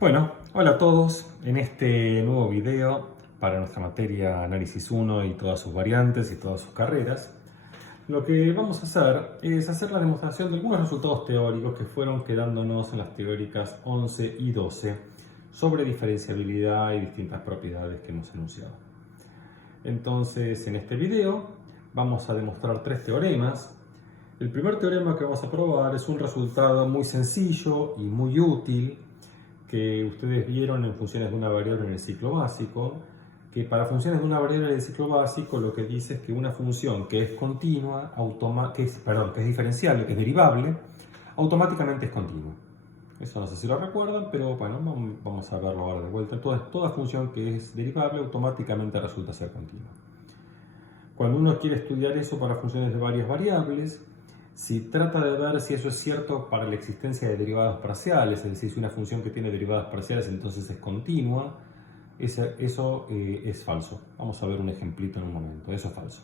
Bueno, hola a todos. En este nuevo video para nuestra materia Análisis 1 y todas sus variantes y todas sus carreras, lo que vamos a hacer es hacer la demostración de algunos resultados teóricos que fueron quedándonos en las teóricas 11 y 12 sobre diferenciabilidad y distintas propiedades que hemos enunciado. Entonces, en este video vamos a demostrar tres teoremas. El primer teorema que vamos a probar es un resultado muy sencillo y muy útil que ustedes vieron en funciones de una variable en el ciclo básico, que para funciones de una variable del ciclo básico lo que dice es que una función que es continua, que es diferenciable, que es derivable, automáticamente es continua. Eso no sé si lo recuerdan, pero bueno, vamos a verlo ahora de vuelta. Toda función que es derivable automáticamente resulta ser continua. Cuando uno quiere estudiar eso para funciones de varias variables, si trata de ver si eso es cierto para la existencia de derivadas parciales, es decir, si una función que tiene derivadas parciales entonces es continua, eso es falso. Vamos a ver un ejemplito en un momento, eso es falso.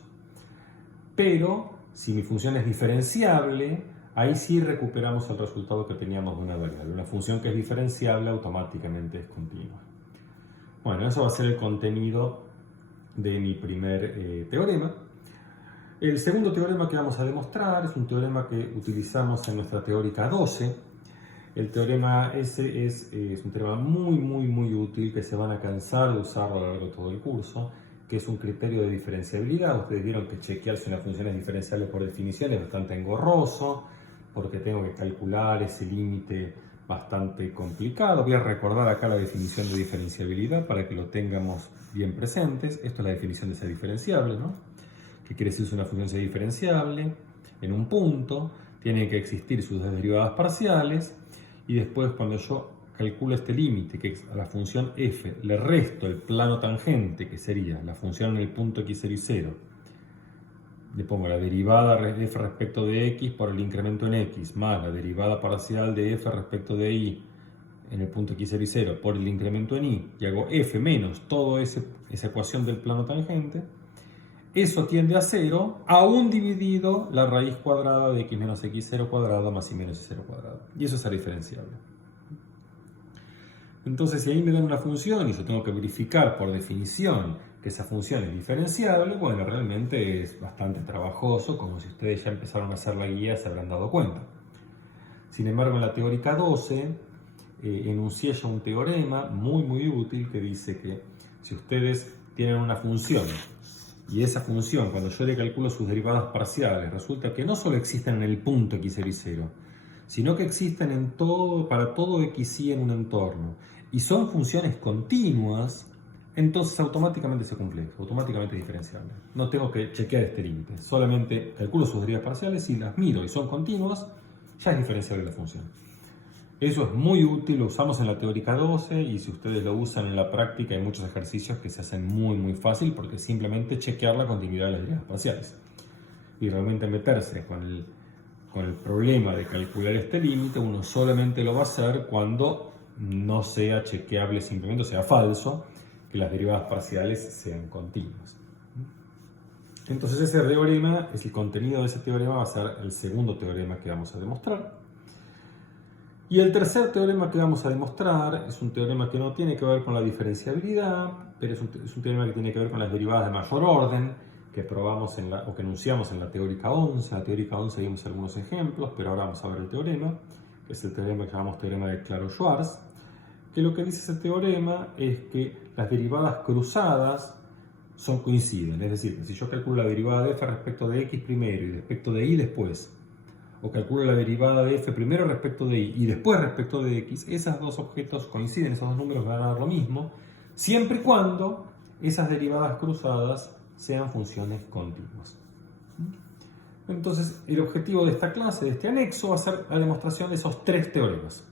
Pero si mi función es diferenciable, ahí sí recuperamos el resultado que teníamos de una variable. Una función que es diferenciable automáticamente es continua. Bueno, eso va a ser el contenido de mi primer teorema. El segundo teorema que vamos a demostrar es un teorema que utilizamos en nuestra teórica 12. El teorema ese es un teorema muy útil que se van a cansar de usar a lo largo de todo el curso, que es un criterio de diferenciabilidad. Ustedes vieron que chequear si una función es diferenciable por definición es bastante engorroso, porque tengo que calcular ese límite bastante complicado. Voy a recordar acá la definición de diferenciabilidad para que lo tengamos bien presentes. Esto es la definición de ser diferenciable, ¿no? Que quiere decir que una función sea diferenciable en un punto, tienen que existir sus derivadas parciales, y después cuando yo calculo este límite, que a la función f le resto el plano tangente, que sería la función en el punto x0 y 0, le pongo la derivada de f respecto de x por el incremento en x, más la derivada parcial de f respecto de y en el punto x0 y 0 por el incremento en y, y hago f menos toda esa ecuación del plano tangente. Eso tiende a 0, aún dividido la raíz cuadrada de x menos x0 cuadrado más y menos y0 cuadrado. Y eso es diferenciable. Entonces, si ahí me dan una función y yo tengo que verificar por definición que esa función es diferenciable, bueno, realmente es bastante trabajoso, como si ustedes ya empezaron a hacer la guía se habrán dado cuenta. Sin embargo, en la teórica 12 enuncié ya un teorema muy útil que dice que si ustedes tienen una función y esa función, cuando yo le calculo sus derivadas parciales, resulta que no solo existen en el punto x0 y 0, sino que existen para todo xy en un entorno, y son funciones continuas, entonces automáticamente se cumple, automáticamente es diferenciable. No tengo que chequear este límite, solamente calculo sus derivadas parciales y las miro y son continuas, ya es diferenciable la función. Eso es muy útil, lo usamos en la teórica 12, y si ustedes lo usan en la práctica hay muchos ejercicios que se hacen muy fácil, porque es simplemente chequear la continuidad de las derivadas parciales. Y realmente meterse con el problema de calcular este límite, uno solamente lo va a hacer cuando no sea chequeable simplemente, o sea falso, que las derivadas parciales sean continuas. Entonces ese teorema, el contenido de ese teorema va a ser el segundo teorema que vamos a demostrar. Y el tercer teorema que vamos a demostrar es un teorema que no tiene que ver con la diferenciabilidad, pero es un teorema que tiene que ver con las derivadas de mayor orden, que probamos o que enunciamos en la teórica 11. En la teórica 11 vimos algunos ejemplos, pero ahora vamos a ver el teorema, que es el teorema que llamamos teorema de Claro-Schwarz, que lo que dice ese teorema es que las derivadas cruzadas coinciden. Es decir, que si yo calculo la derivada de f respecto de x primero y respecto de y después, o calculo la derivada de f primero respecto de y después respecto de x, esos dos objetos coinciden, esos dos números me van a dar lo mismo, siempre y cuando esas derivadas cruzadas sean funciones continuas. Entonces, el objetivo de esta clase, de este anexo, va a ser la demostración de esos tres teoremas.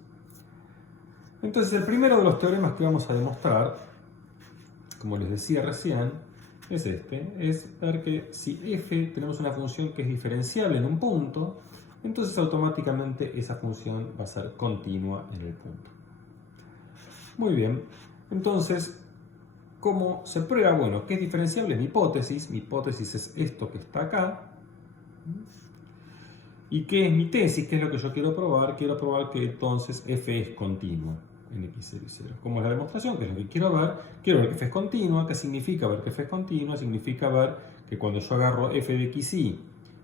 Entonces, el primero de los teoremas que vamos a demostrar, como les decía recién, es es ver que si f tenemos una función que es diferenciable en un punto, entonces automáticamente esa función va a ser continua en el punto. Muy bien, entonces, ¿cómo se prueba? Bueno, ¿qué es diferenciable? Es mi hipótesis. Mi hipótesis es esto que está acá. ¿Y qué es mi tesis? ¿Qué es lo que yo quiero probar? Quiero probar que entonces f es continua. en x0 y 0. ¿Cómo es la demostración? Que es lo que quiero ver. Quiero ver que f es continua. ¿Qué significa ver que f es continua? Significa ver que cuando yo agarro f de xy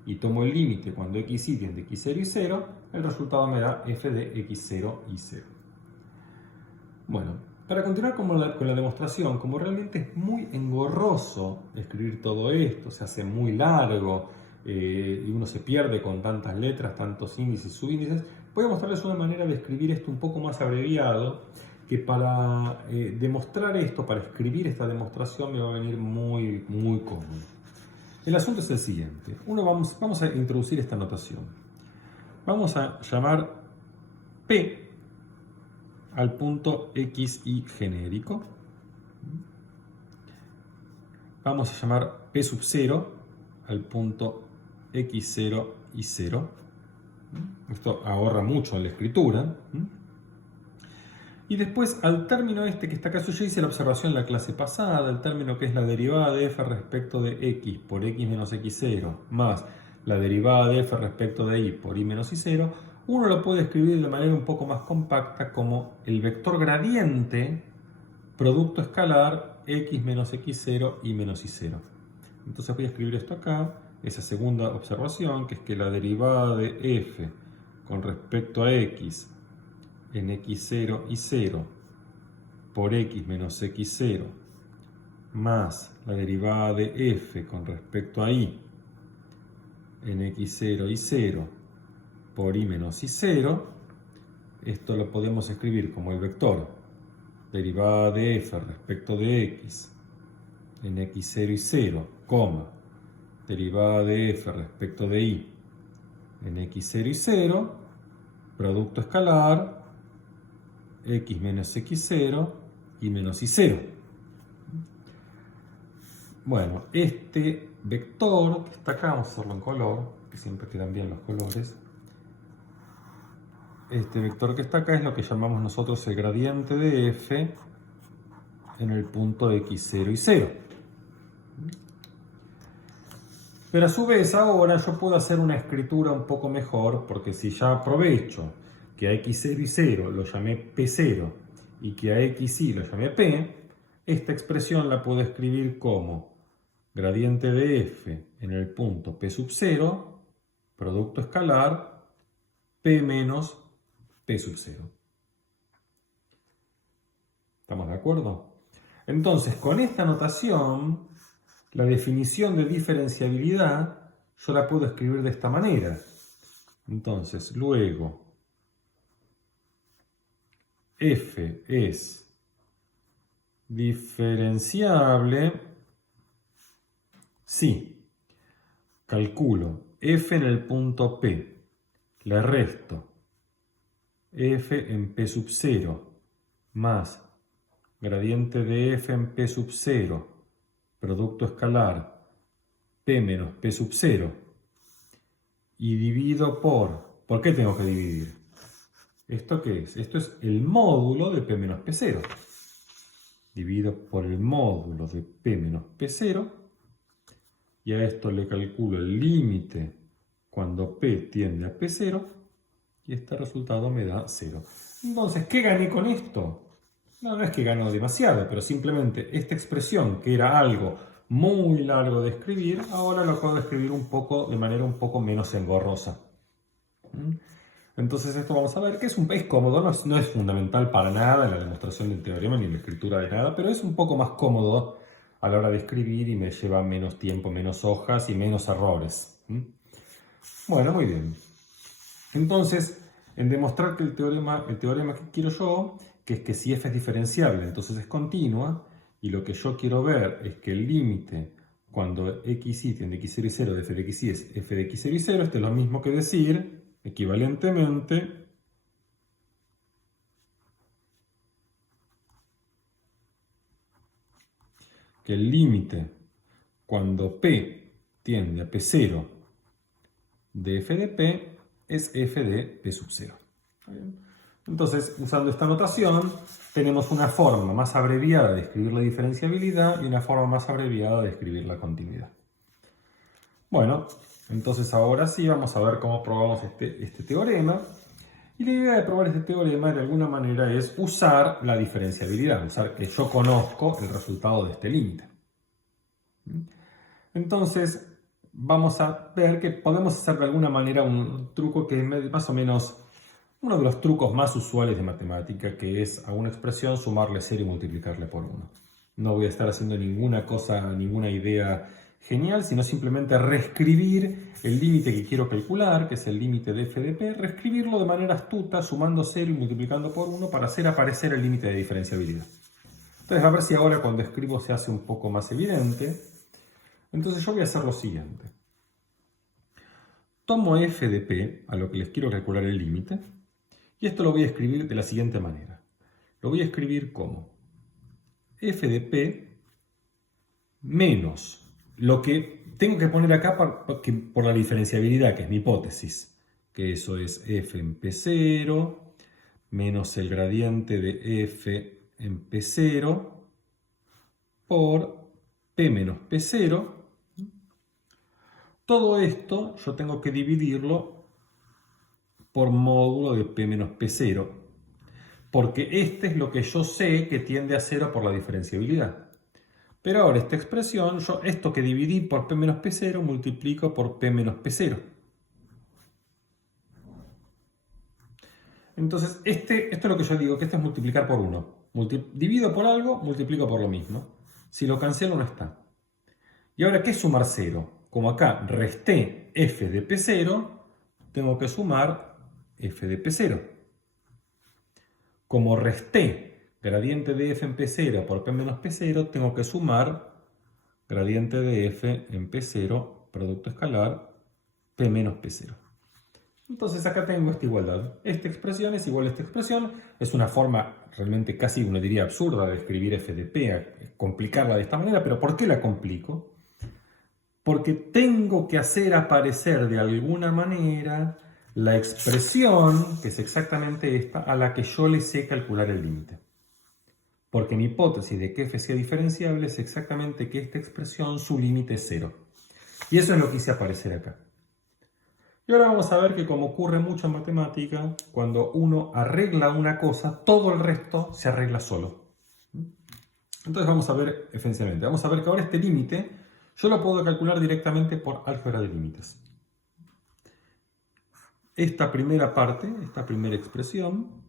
y tomo el límite cuando xy tiende a x0 y 0, el resultado me da f de x0 y 0. Bueno, para continuar con la demostración, como realmente es muy engorroso escribir todo esto, se hace muy largo y uno se pierde con tantas letras, tantos índices y subíndices, voy a mostrarles una manera de escribir esto un poco más abreviado, que para demostrar esto, para escribir esta demostración, me va a venir muy cómodo. El asunto es el siguiente. Vamos a introducir esta notación. Vamos a llamar P al punto xy genérico. Vamos a llamar P sub 0 al punto x0 y 0. Esto ahorra mucho en la escritura. Y después, al término este que está acá, yo ya hice la observación en la clase pasada, el término que es la derivada de f respecto de x por x menos x0 más la derivada de f respecto de y por y menos y0, uno lo puede escribir de manera un poco más compacta como el vector gradiente producto escalar x menos x0 y menos y0. Entonces voy a escribir esto acá, esa segunda observación, que es que la derivada de f con respecto a x en x0 y 0 por x menos x0 más la derivada de f con respecto a y en x0 y 0 por y menos y0, esto lo podemos escribir como el vector derivada de f respecto de x en x0 y 0, derivada de f respecto de y en x0 y 0, producto escalar x menos x0 y menos y0. Bueno, este vector que está acá, vamos a hacerlo en color, que siempre quedan bien los colores. Este vector que está acá es lo que llamamos nosotros el gradiente de f en el punto de x0 y 0. Pero a su vez ahora yo puedo hacer una escritura un poco mejor, porque si ya aprovecho que a x0 y 0 lo llamé p0 y que a xy lo llamé p, esta expresión la puedo escribir como gradiente de f en el punto p sub 0, producto escalar, p menos p sub 0. ¿Estamos de acuerdo? Entonces, con esta notación, la definición de diferenciabilidad yo la puedo escribir de esta manera. Entonces, luego, f es diferenciable si calculo f en el punto P, le resto f en P sub 0 más gradiente de f en P sub 0, producto escalar P menos P sub 0, y divido ¿por qué tengo que dividir? ¿Esto qué es? Esto es el módulo de P menos P0. Divido por el módulo de P menos P0, y a esto le calculo el límite cuando P tiende a P0, y este resultado me da 0. Entonces, ¿qué gané con esto? No es que ganó demasiado, pero simplemente esta expresión, que era algo muy largo de escribir, ahora lo puedo escribir de manera un poco menos engorrosa. Entonces esto vamos a ver que es cómodo, no es fundamental para nada en la demostración del teorema ni en la escritura de nada, pero es un poco más cómodo a la hora de escribir y me lleva menos tiempo, menos hojas y menos errores. Bueno, muy bien. Entonces, en demostrar que el teorema que quiero yo, que es que si f es diferenciable, entonces es continua, y lo que yo quiero ver es que el límite cuando xy tiende a x0 y 0 de f de xy es f de x0 y 0, esto es lo mismo que decir, equivalentemente, que el límite cuando p tiende a p0 de f de p es f de p sub 0. Entonces, usando esta notación, tenemos una forma más abreviada de escribir la diferenciabilidad y una forma más abreviada de escribir la continuidad. Bueno, entonces ahora sí vamos a ver cómo probamos este teorema. Y la idea de probar este teorema de alguna manera es usar la diferenciabilidad, usar que yo conozco el resultado de este límite. Entonces, vamos a ver que podemos hacer de alguna manera un truco que es más o menos uno de los trucos más usuales de matemática, que es a una expresión sumarle 0 y multiplicarle por 1. No voy a estar haciendo ninguna cosa, ninguna idea genial, sino simplemente reescribir el límite que quiero calcular, que es el límite de f de p, reescribirlo de manera astuta, sumando 0 y multiplicando por 1 para hacer aparecer el límite de diferenciabilidad. Entonces, a ver si ahora cuando escribo se hace un poco más evidente. Entonces yo voy a hacer lo siguiente. Tomo f de p, a lo que les quiero calcular el límite, y esto lo voy a escribir de la siguiente manera. Lo voy a escribir como f de p menos lo que tengo que poner acá por la diferenciabilidad, que es mi hipótesis, que eso es f en p0 menos el gradiente de f en p0 por p menos p0. Todo esto yo tengo que dividirlo por módulo de p menos p0, porque este es lo que yo sé que tiende a 0 por la diferenciabilidad. Pero ahora esta expresión, yo esto que dividí por p menos p0 multiplico por p menos p0. Entonces, esto es lo que yo digo, que esto es multiplicar por 1. Divido por algo, multiplico por lo mismo. Si lo cancelo no está. Y ahora, ¿qué es sumar 0? Como acá resté f de p0, tengo que sumar f de p0. Como resté gradiente de f en p0 por p menos p0, tengo que sumar gradiente de f en p0, producto escalar, p menos p0. Entonces acá tengo esta igualdad. Esta expresión es igual a esta expresión. Es una forma realmente casi, uno diría, absurda de escribir f de p, complicarla de esta manera. ¿Pero por qué la complico? Porque tengo que hacer aparecer de alguna manera la expresión, que es exactamente esta, a la que yo le sé calcular el límite. Porque mi hipótesis de que f sea diferenciable es exactamente que esta expresión, su límite es 0. Y eso es lo que hice aparecer acá. Y ahora vamos a ver que, como ocurre mucho en matemática, cuando uno arregla una cosa, todo el resto se arregla solo. Entonces vamos a ver esencialmente. Vamos a ver que ahora este límite yo lo puedo calcular directamente por álgebra de límites. Esta primera parte, esta primera expresión,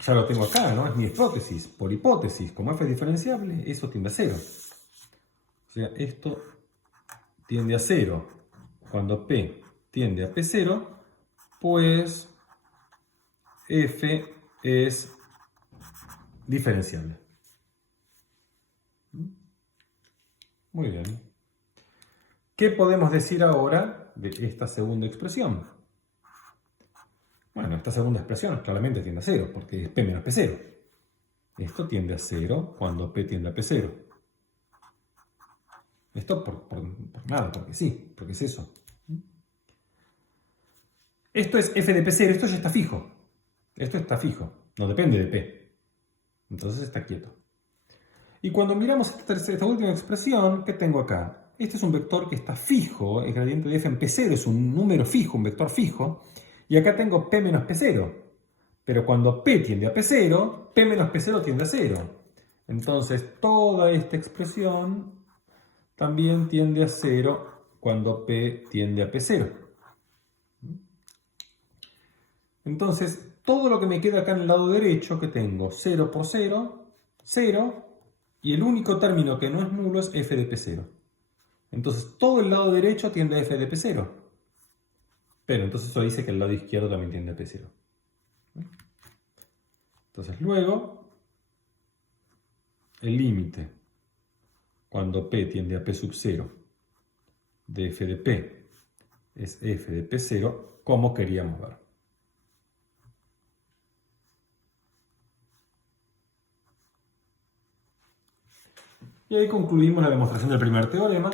ya lo tengo acá, ¿no? Es mi hipótesis. Por hipótesis, como f es diferenciable, eso tiende a 0. O sea, esto tiende a 0 cuando p tiende a p0, pues f es diferenciable. Muy bien. ¿Qué podemos decir ahora de esta segunda expresión? Bueno, esta segunda expresión claramente tiende a 0, porque es p menos p0. Esto tiende a 0 cuando p tiende a p0. Esto por nada, porque sí, porque es eso. Esto es f de p0, esto ya está fijo. Esto está fijo, no depende de p. Entonces está quieto. Y cuando miramos esta última expresión, ¿qué tengo acá? Este es un vector que está fijo, el gradiente de f en p0 es un número fijo, un vector fijo. Y acá tengo p menos p0. Pero cuando p tiende a p0, p menos p0 tiende a 0. Entonces toda esta expresión también tiende a 0 cuando p tiende a p0. Entonces, todo lo que me queda acá en el lado derecho, que tengo 0 por 0, 0, y el único término que no es nulo es f de p0. Entonces, todo el lado derecho tiende a f de p0. Pero entonces eso dice que el lado izquierdo también tiende a p0. Entonces, luego, el límite cuando p tiende a p sub 0 de f de p es f de p0, como queríamos ver. Y ahí concluimos la demostración del primer teorema.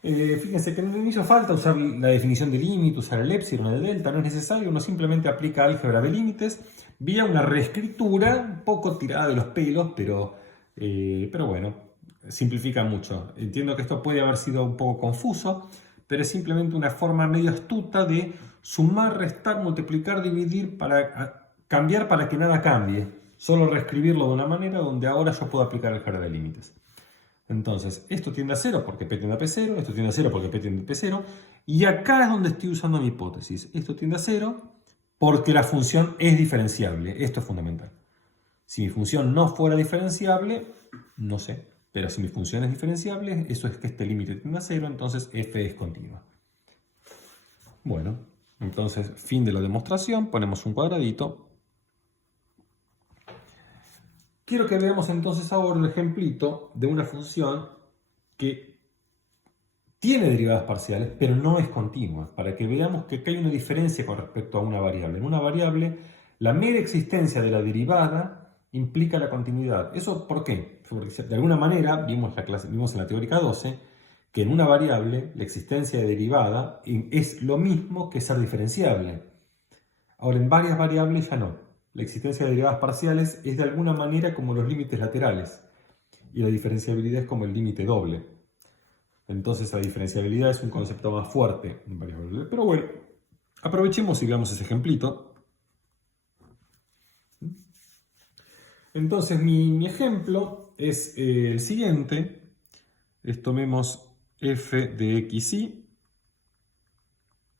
Fíjense que no hizo falta usar la definición de límite, usar el epsilon, el delta, no es necesario, uno simplemente aplica álgebra de límites vía una reescritura un poco tirada de los pelos, pero bueno, simplifica mucho. Entiendo que esto puede haber sido un poco confuso, pero es simplemente una forma medio astuta de sumar, restar, multiplicar, dividir, para cambiar para que nada cambie. Solo reescribirlo de una manera donde ahora yo puedo aplicar el jardín de límites. Entonces, esto tiende a 0 porque P tiende a P0, esto tiende a 0 porque P tiende a P0, y acá es donde estoy usando mi hipótesis. Esto tiende a 0 porque la función es diferenciable. Esto es fundamental. Si mi función no fuera diferenciable, no sé, pero si mi función es diferenciable, eso es que este límite tiende a 0, entonces f es continua. Bueno, entonces, fin de la demostración, ponemos un cuadradito. Quiero que veamos entonces ahora un ejemplito de una función que tiene derivadas parciales, pero no es continua, para que veamos que acá hay una diferencia con respecto a una variable. En una variable, la mera existencia de la derivada implica la continuidad. ¿Eso por qué? Porque de alguna manera, vimos en la teórica 12, que en una variable la existencia de derivada es lo mismo que ser diferenciable. Ahora, en varias variables ya no. La existencia de derivadas parciales es de alguna manera como los límites laterales y la diferenciabilidad es como el límite doble. Entonces la diferenciabilidad es un concepto más fuerte en varias variables. Pero bueno, aprovechemos y veamos ese ejemplito. Entonces mi ejemplo es el siguiente. Tomemos f de xy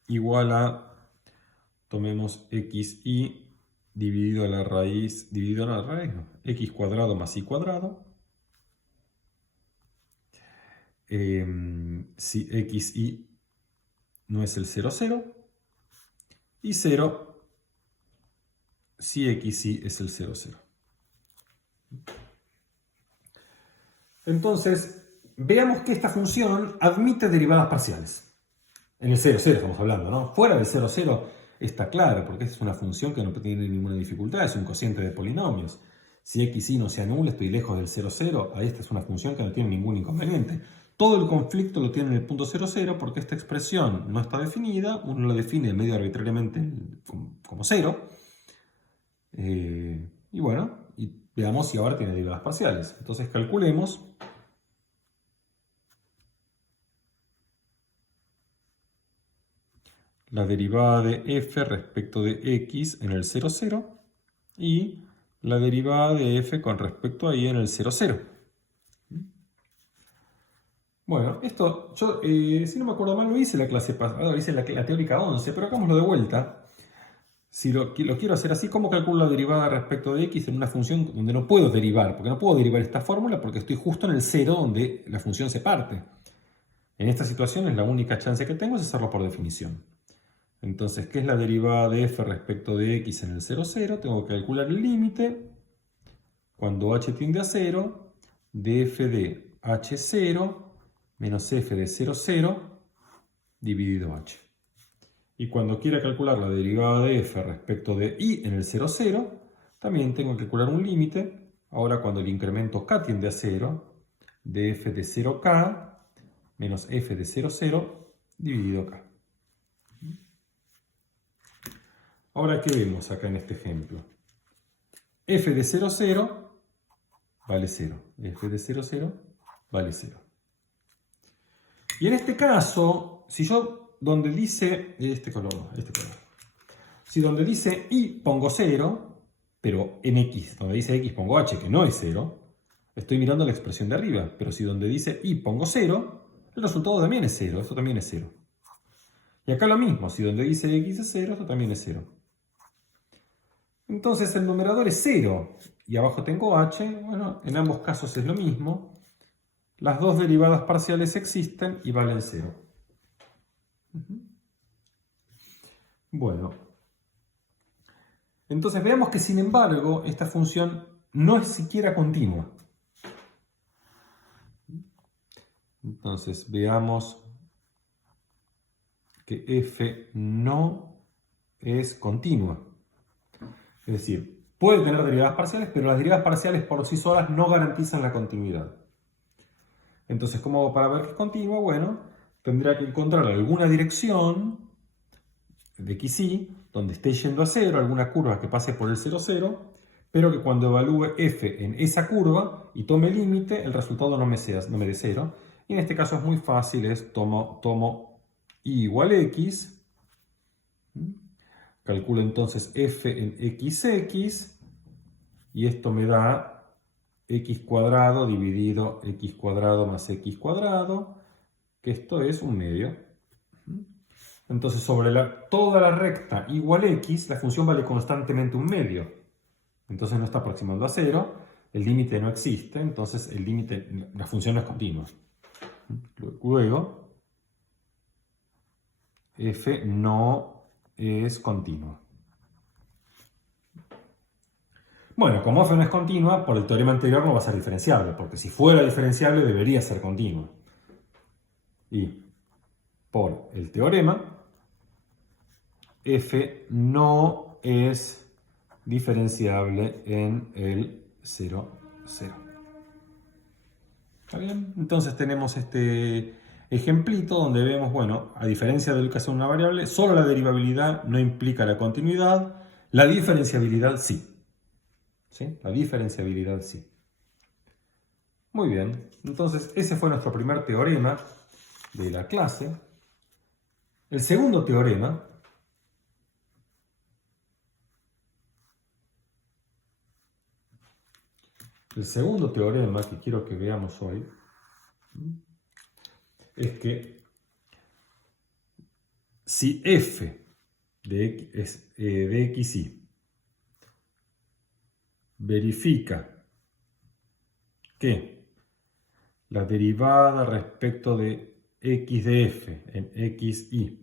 igual a, tomemos xy dividido a la raíz, no, x cuadrado más y cuadrado. Si xy no es el 0, 0. Y 0 si xy es el 0, 0. Entonces, veamos que esta función admite derivadas parciales. En el 0, 0 estamos hablando, ¿no? Fuera del 0, 0 está claro, porque es una función que no tiene ninguna dificultad, es un cociente de polinomios. Si xy no se anula, estoy lejos del 0, 0, ahí esta es una función que no tiene ningún inconveniente. Todo el conflicto lo tiene en el punto 0, 0, porque esta expresión no está definida, uno la define medio arbitrariamente como 0. Y bueno, y veamos si ahora tiene derivadas parciales. Entonces calculemos la derivada de f respecto de x en el 0, 0 y la derivada de f con respecto a y en el 0, 0. Bueno, esto yo, si no me acuerdo mal, lo hice la clase pasada, lo hice la teórica 11, pero hagámoslo de vuelta. Si lo quiero hacer así, ¿cómo calculo la derivada respecto de x en una función donde no puedo derivar? Porque no puedo derivar esta fórmula porque estoy justo en el 0 donde la función se parte. En esta situación la única chance que tengo es hacerlo por definición. Entonces, ¿qué es la derivada de f respecto de x en el 0, 0? Tengo que calcular el límite cuando h tiende a 0 de f de h0 menos f de 0, 0 dividido h. Y cuando quiera calcular la derivada de f respecto de y en el 0, 0, también tengo que calcular un límite. Ahora cuando el incremento k tiende a 0, de f de 0k menos f de 0, 0 dividido k. Ahora, ¿qué vemos acá en este ejemplo? F de 0, 0 vale 0. F de 0, 0 vale 0. Y en este caso, si yo donde dice este color, si donde dice y pongo 0, pero en x, donde dice x pongo h, que no es 0, estoy mirando la expresión de arriba. Pero si donde dice y pongo 0, el resultado también es 0. Esto también es 0. Y acá lo mismo, si donde dice x es 0, esto también es 0. Entonces el numerador es 0 y abajo tengo h. Bueno, en ambos casos es lo mismo. Las dos derivadas parciales existen y valen 0. Bueno, entonces veamos que sin embargo esta función no es siquiera continua. Entonces veamos que f no es continua. Es decir, puede tener derivadas parciales, pero las derivadas parciales por sí solas no garantizan la continuidad. Entonces, ¿cómo hago para ver que es continua? Bueno, tendría que encontrar alguna dirección de xy donde esté yendo a 0, alguna curva que pase por el 0, 0, pero que cuando evalúe f en esa curva y tome límite, el resultado no me dé 0. Y en este caso es muy fácil, tomo y igual x. Calculo entonces f en xx y esto me da x cuadrado dividido x cuadrado más x cuadrado, que esto es un medio. Entonces sobre toda la recta igual x, la función vale constantemente un medio. Entonces no está aproximando a 0, el límite no existe, entonces la función no es continua. Luego, f no es continua. Bueno, como f no es continua, por el teorema anterior no va a ser diferenciable, porque si fuera diferenciable debería ser continua. Y por el teorema, f no es diferenciable en el 0, 0. ¿Está bien? Entonces tenemos este ejemplito donde vemos, bueno, a diferencia de lo que hace una variable, solo la derivabilidad no implica la continuidad, la diferenciabilidad sí. ¿Sí? La diferenciabilidad sí. Muy bien, entonces ese fue nuestro primer teorema de la clase. El segundo teorema que quiero que veamos hoy es que si f de xy verifica que la derivada respecto de x de f en xy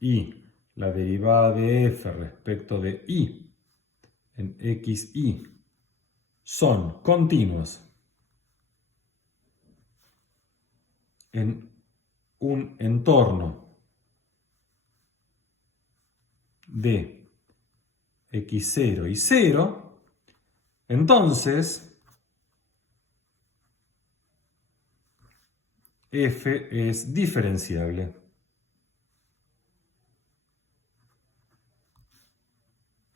y la derivada de f respecto de y en xy son continuos en un entorno de x0 y 0, entonces f es diferenciable.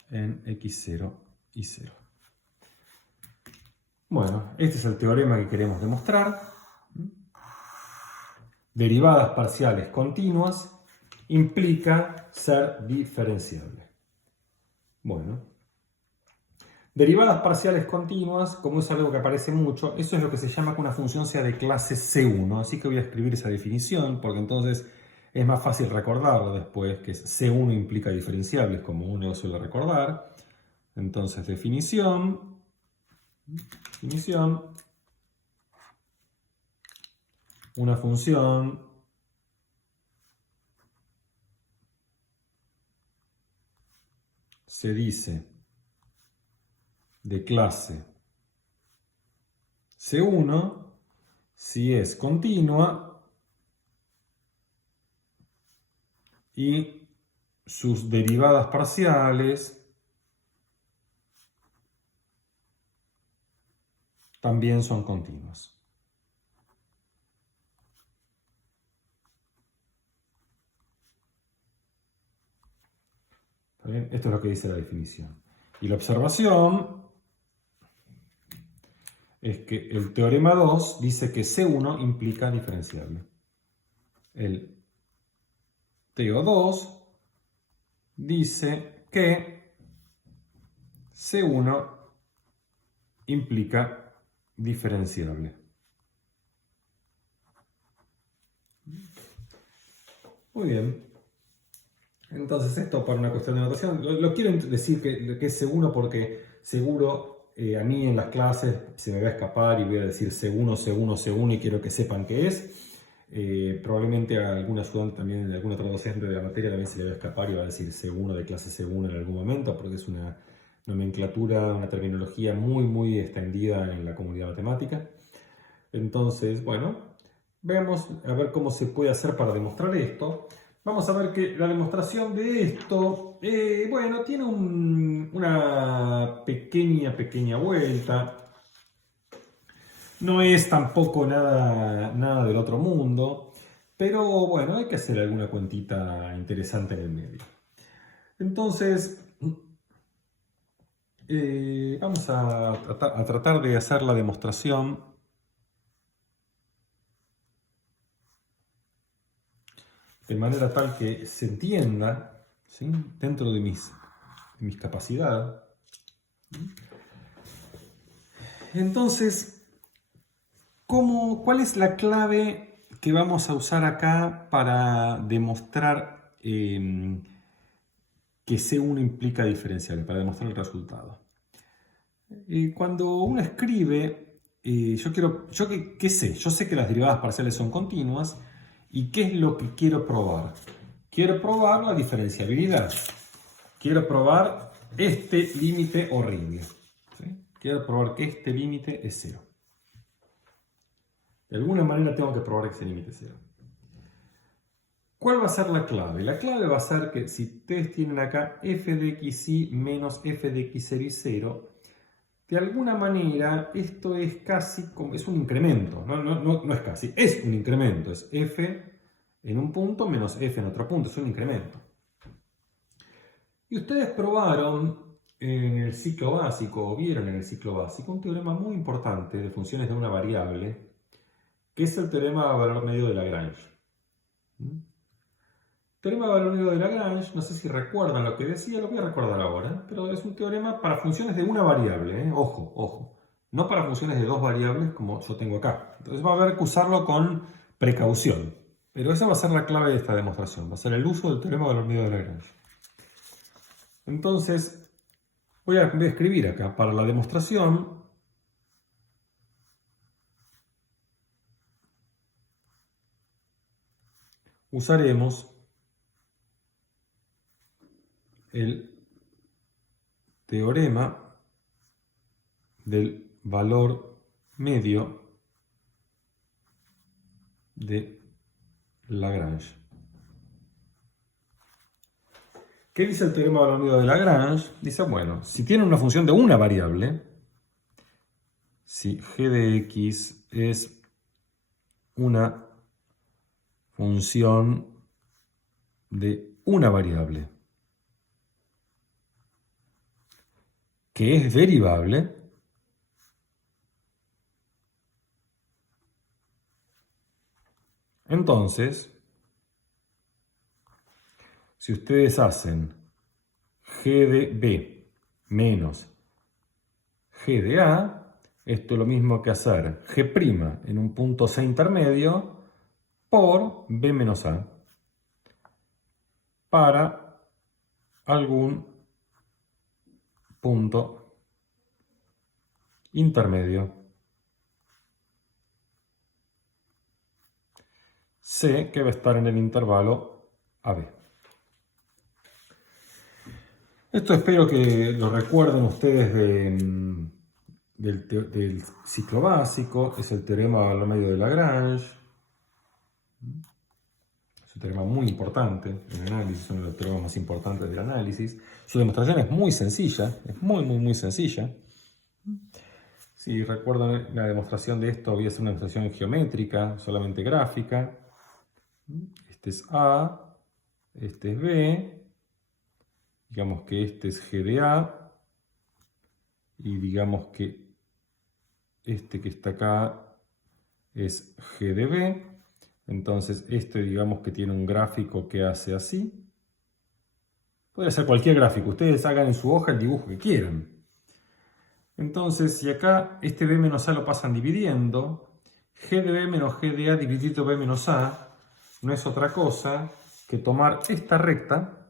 En x0 y 0. Bueno, este es el teorema que queremos demostrar. Derivadas parciales continuas implica ser diferenciable. Bueno, derivadas parciales continuas, como es algo que aparece mucho, eso es lo que se llama que una función sea de clase C1. Así que voy a escribir esa definición, porque entonces es más fácil recordarlo después, que C1 implica diferenciables, como uno suele recordar. Entonces, definición, una función se dice de clase C1 si es continua y sus derivadas parciales también son continuas. ¿Está bien? Esto es lo que dice la definición. Y la observación es que el teorema 2 dice que C1 implica diferenciable. El TO2 dice que C1 implica diferenciable. Muy bien. Entonces esto para una cuestión de notación, lo quiero decir que es C1 porque seguro a mí en las clases se me va a escapar y voy a decir C1, C1, C1 y quiero que sepan qué es. Probablemente a algún ayudante también, algún otro docente de la materia también se le va a escapar y va a decir C1 de clase C1 en algún momento, porque es una nomenclatura, una terminología muy extendida en la comunidad matemática. Entonces, bueno, veamos a ver cómo se puede hacer para demostrar esto. Vamos a ver que la demostración de esto, bueno, tiene una pequeña vuelta. No es tampoco nada del otro mundo, pero bueno, hay que hacer alguna cuentita interesante en el medio. Entonces, vamos a tratar de hacer la demostración de manera tal que se entienda, ¿sí?, dentro de mis capacidades. Entonces, ¿cuál es la clave que vamos a usar acá para demostrar que C1 implica diferencial, para demostrar el resultado? Cuando uno escribe, ¿qué sé? Yo sé que las derivadas parciales son continuas. ¿Y qué es lo que quiero probar? Quiero probar la diferenciabilidad. Quiero probar este límite horrible, ¿sí? Quiero probar que este límite es 0. De alguna manera tengo que probar que este límite es 0. ¿Cuál va a ser la clave? La clave va a ser que si ustedes tienen acá f de xy menos f de x0 y 0, de alguna manera esto es casi como, es un incremento. No es casi, es un incremento. Es f en un punto menos f en otro punto. Es un incremento. Y ustedes probaron en el ciclo básico, o vieron en el ciclo básico, un teorema muy importante de funciones de una variable, que es el teorema de valor medio de Lagrange. Teorema de valor medio de Lagrange, no sé si recuerdan lo que decía, lo voy a recordar ahora, pero es un teorema para funciones de una variable, ¿eh? Ojo, ojo, no para funciones de dos variables como yo tengo acá. Entonces va a haber que usarlo con precaución, pero esa va a ser la clave de esta demostración, va a ser el uso del teorema de valor medio de Lagrange. Entonces, voy a escribir acá, para la demostración, usaremos el teorema del valor medio de Lagrange. ¿Qué dice el teorema del valor medio de Lagrange? Dice, bueno, si tienen una función de una variable, si g de x es una función de una variable que es derivable, entonces, si ustedes hacen g de b menos g de a, esto es lo mismo que hacer g' en un punto C intermedio por b menos a para algún punto intermedio C que va a estar en el intervalo AB. Esto espero que lo recuerden ustedes del ciclo básico. Es el teorema del valor medio de Lagrange. Es un teorema muy importante en el análisis, es uno de los teoremas más importantes del análisis. Su demostración es muy sencilla, es muy sencilla. Si recuerdan la demostración de esto, voy a hacer una demostración geométrica, solamente gráfica. Este es A, este es B. Digamos que este es G de A y digamos que este que está acá es G de B. Entonces este digamos que tiene un gráfico que hace así. Puede ser cualquier gráfico, ustedes hagan en su hoja el dibujo que quieran. Entonces si acá este B menos A lo pasan dividiendo, G de B menos G de A dividido B menos A no es otra cosa que tomar esta recta,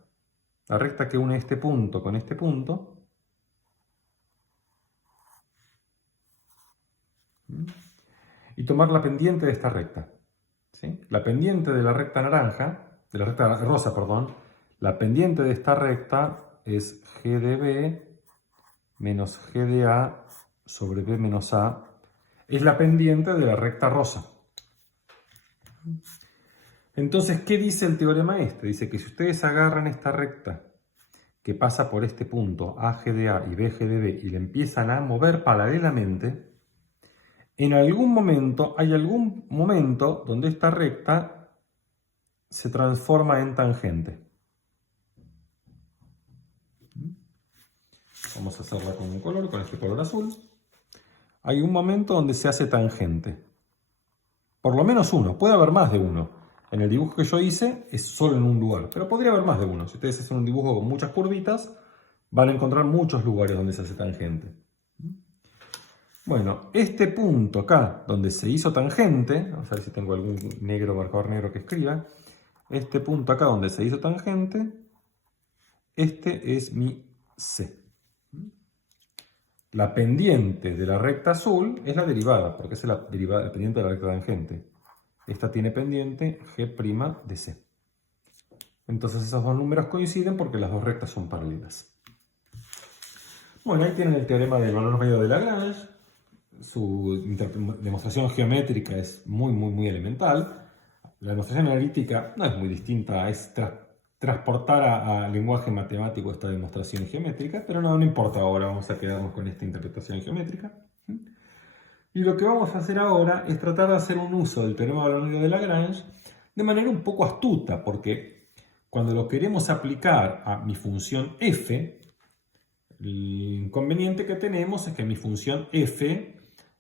la recta que une este punto con este punto, y tomar la pendiente de esta recta. ¿Sí? La pendiente de la recta naranja, de la recta rosa, perdón, la pendiente de esta recta es G de B menos G de A sobre B menos A. Es la pendiente de la recta rosa. Entonces, ¿qué dice el teorema este? Dice que si ustedes agarran esta recta que pasa por este punto, AG de A y BG de B, y le empiezan a mover paralelamente, en algún momento, hay algún momento donde esta recta se transforma en tangente. Vamos a hacerla con un color, con este color azul. Hay un momento donde se hace tangente. Por lo menos uno, puede haber más de uno. En el dibujo que yo hice es solo en un lugar, pero podría haber más de uno. Si ustedes hacen un dibujo con muchas curvitas, van a encontrar muchos lugares donde se hace tangente. Bueno, este punto acá, donde se hizo tangente, vamos a ver si tengo algún marcador negro que escriba. Este punto acá donde se hizo tangente, este es mi C. La pendiente de la recta azul es la derivada, porque es la pendiente de la recta tangente. Esta tiene pendiente G' de C. Entonces esos dos números coinciden porque las dos rectas son paralelas. Bueno, ahí tienen el teorema del valor medio de Lagrange. Su demostración geométrica es muy elemental. La demostración analítica no es muy distinta, es transportar a lenguaje matemático esta demostración geométrica, pero no importa ahora, vamos a quedarnos con esta interpretación geométrica. Y lo que vamos a hacer ahora es tratar de hacer un uso del teorema del valor medio de Lagrange de manera un poco astuta, porque cuando lo queremos aplicar a mi función f, el inconveniente que tenemos es que mi función f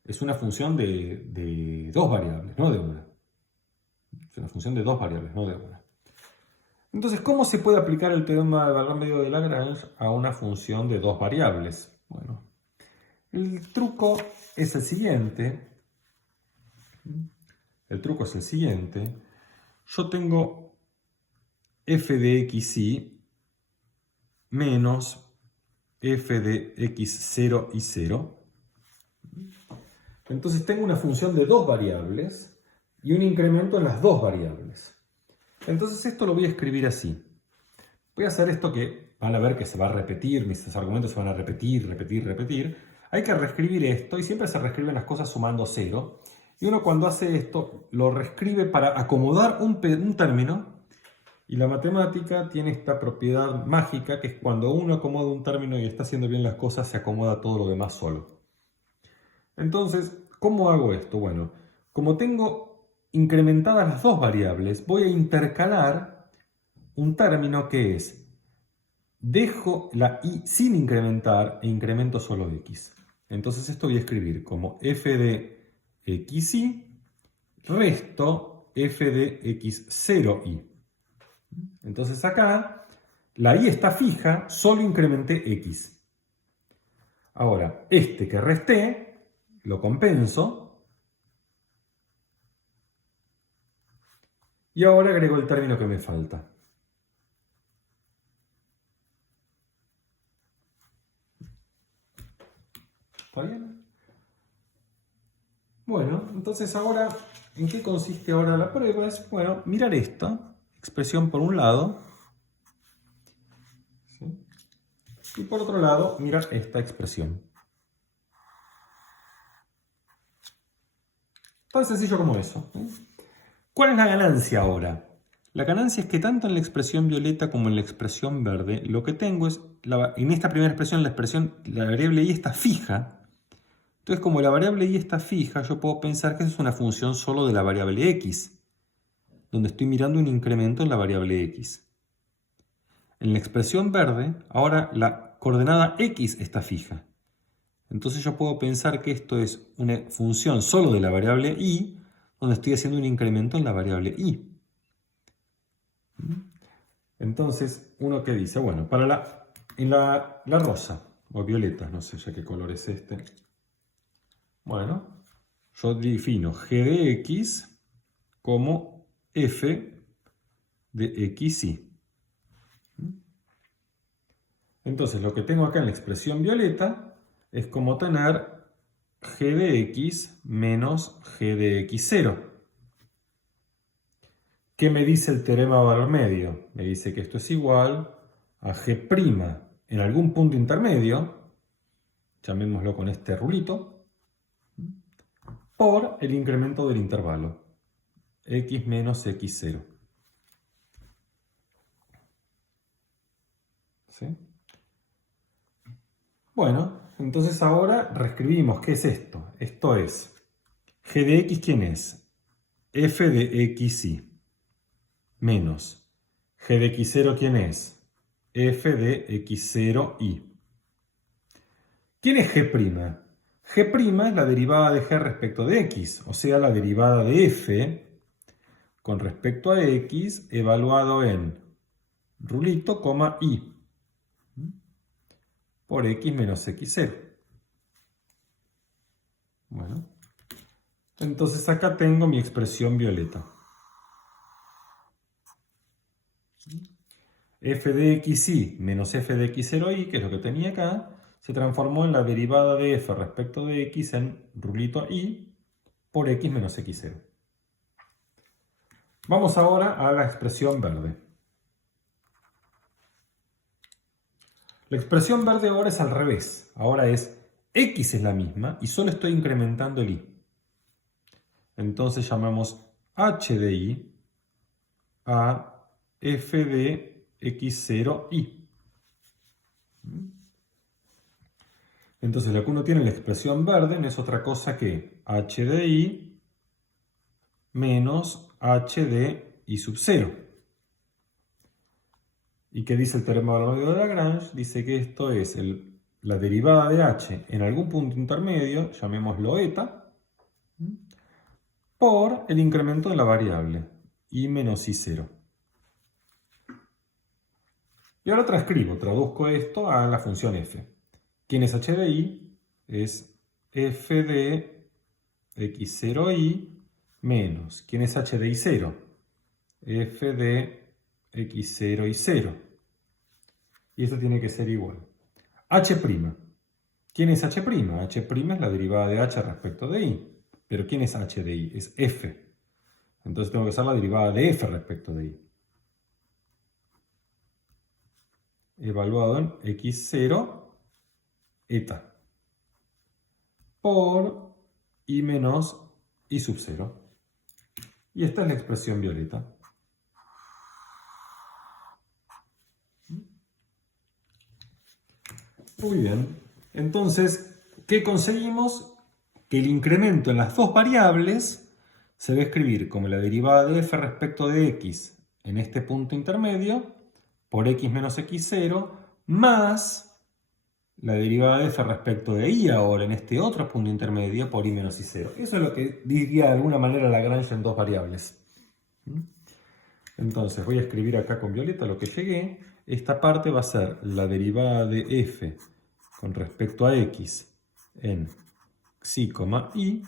es una función de dos variables, no de una. Es una función de dos variables, no de una. Entonces, ¿cómo se puede aplicar el teorema del valor medio de Lagrange a una función de dos variables? Bueno, el truco es el siguiente. Yo tengo f de xy menos f de x0 y 0. Entonces tengo una función de dos variables y un incremento en las dos variables. Entonces esto lo voy a escribir así. Voy a hacer esto que van a ver que se va a repetir, mis argumentos se van a repetir. Hay que reescribir esto y siempre se reescriben las cosas sumando 0. Y uno cuando hace esto lo reescribe para acomodar un término. Y la matemática tiene esta propiedad mágica que es cuando uno acomoda un término y está haciendo bien las cosas, se acomoda todo lo demás solo. Entonces, ¿cómo hago esto? Bueno, como tengo incrementadas las dos variables, voy a intercalar un término que es, dejo la y sin incrementar e incremento solo x. Entonces esto voy a escribir como f de xy resto f de x0y. Entonces acá la y está fija, solo incrementé x. Ahora, este que resté, lo compenso. Y ahora agrego el término que me falta. ¿Está bien? Bueno, entonces ahora, ¿en qué consiste ahora la prueba? Es, bueno, mirar esta expresión por un lado. ¿Sí? Y por otro lado, mirar esta expresión. Tan sencillo como eso. ¿Cuál es la ganancia ahora? La ganancia es que tanto en la expresión violeta como en la expresión verde, lo que tengo es, en esta primera expresión, la variable y está fija. Entonces, como la variable y está fija, yo puedo pensar que eso es una función solo de la variable x, donde estoy mirando un incremento en la variable x. En la expresión verde, ahora la coordenada x está fija. Entonces yo puedo pensar que esto es una función solo de la variable y, donde estoy haciendo un incremento en la variable y. Entonces, uno que dice, bueno, para la rosa, o violeta, no sé ya qué color es este. Bueno, yo defino g de x como f de xy. Entonces, lo que tengo acá en la expresión violeta es como tener g de x menos g de x0. ¿Qué me dice el teorema de valor medio? Me dice que esto es igual a g' en algún punto intermedio, llamémoslo con este rulito, por el incremento del intervalo, x menos x0. ¿Sí? Bueno, entonces ahora reescribimos. ¿Qué es esto? Esto es g de x, ¿quién es? F de xy menos g de x0, ¿quién es? F de x0y. ¿Quién es g'? G' es la derivada de g respecto de x, o sea, la derivada de f con respecto a x evaluado en rulito, y por x menos x0. Bueno, entonces acá tengo mi expresión violeta. F de xy menos f de x0y, que es lo que tenía acá, se transformó en la derivada de f respecto de x en rulito y por x menos x0. Vamos ahora a la expresión verde. La expresión verde ahora es al revés. Ahora es x es la misma y solo estoy incrementando el y. Entonces llamamos h de y a f de x0y. Entonces lo que uno tiene en la expresión verde no es otra cosa que h de y menos h de y sub 0. ¿Y qué dice el teorema de Lagrange? Dice que esto es la derivada de h en algún punto intermedio, llamémoslo eta, por el incremento de la variable y menos i0. Y ahora traduzco esto a la función f. ¿Quién es h de i? Es f de x0y menos. ¿Quién es h de i0? F de x0 y 0. Y esto tiene que ser igual. H'. ¿Quién es h'? H' es la derivada de h respecto de i. Pero ¿quién es h de i? Es f. Entonces tengo que hacer la derivada de f respecto de i. Evaluado en x0 eta por i menos i sub 0. Y esta es la expresión violeta. Muy bien. Entonces, ¿qué conseguimos? Que el incremento en las dos variables se va a escribir como la derivada de f respecto de x en este punto intermedio por x menos x0 más la derivada de f respecto de y ahora en este otro punto intermedio por y menos i0. Eso es lo que diría de alguna manera Lagrange en dos variables. Entonces voy a escribir acá con violeta lo que llegué. Esta parte va a ser la derivada de f con respecto a x en xy, y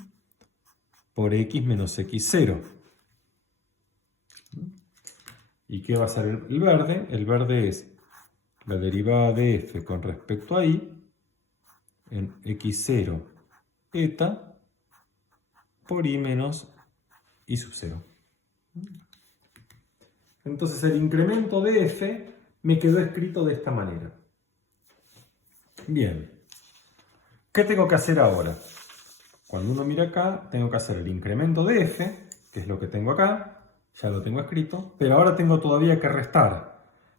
por x menos x0. ¿Y qué va a ser el verde? El verde es la derivada de f con respecto a y en x0 eta por y menos y sub 0. Entonces el incremento de f me quedó escrito de esta manera. Bien, ¿qué tengo que hacer ahora? Cuando uno mira acá, tengo que hacer el incremento de f, que es lo que tengo acá, ya lo tengo escrito, pero ahora tengo todavía que restar